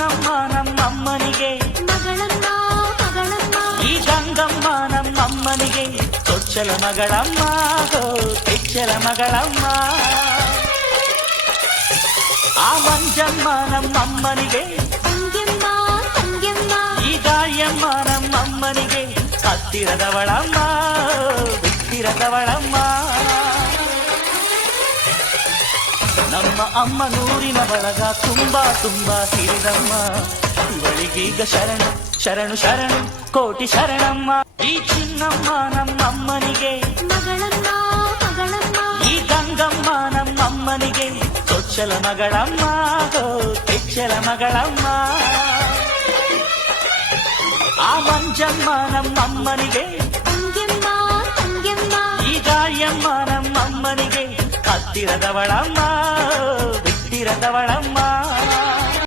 ಚಿನ್ನಮ್ಮ ನಮ್ಮಮ್ಮನಿಗೆ ಮಗಳಮ್ಮ ಮಗಳಮ್ಮ ಈ ಗಂಗಮ್ಮ ನಮ್ಮಮ್ಮನಿಗೆ ಚೊಚ್ಚಲ ಮಗಳಮ್ಮ ಕೆಚ್ಚಲ ಮಗಳಮ್ಮ ಆ ಮಂಜಮ್ಮ ನಮ್ಮಮ್ಮನಿಗೆ ತಂಗ್ಯಮ್ಮ ತಂಗ್ಯಮ್ಮ ಈ ಗಾಳಿಯಮ್ಮ ನಮ್ಮಮ್ಮನಿಗೆ ಹತ್ತಿರದವಳಮ್ಮ ಬಿತ್ತಿರದವಳಮ್ಮ ನಮ್ಮ ಅಮ್ಮ ನೂರಿನ ಬಳಗ ತುಂಬಾ ತುಂಬಾ ಸಿರಿದಮ್ಮ ಇವಳಿಗೀಗ ಶರಣು ಶರಣು ಶರಣು ಕೋಟಿ ಶರಣಮ್ಮ ಈ ಚಿನ್ನಮ್ಮ ನಮ್ಮಮ್ಮನಿಗೆ ಮಗಳಮ್ಮ ಮಗಳಮ್ಮ ಈ ಗಂಗಮ್ಮ ನಮ್ಮಮ್ಮನಿಗೆ ಚೊಚ್ಚಲ ಮಗಳಮ್ಮ ಕೆಚ್ಚಲ ಮಗಳಮ್ಮ ಆ ಮಂಜಮ್ಮ ನಮ್ಮಮ್ಮನಿಗೆ ತಂಗ್ಯಮ್ಮ ತಂಗ್ಯಮ್ಮ ಈ ಗಾಳಿಯಮ್ಮ ನಮ್ಮಮ್ಮನಿಗೆ ಹತ್ತಿರದವಳಮ್ಮ ಬಿಟ್ಟಿರದವಳಮ್ಮ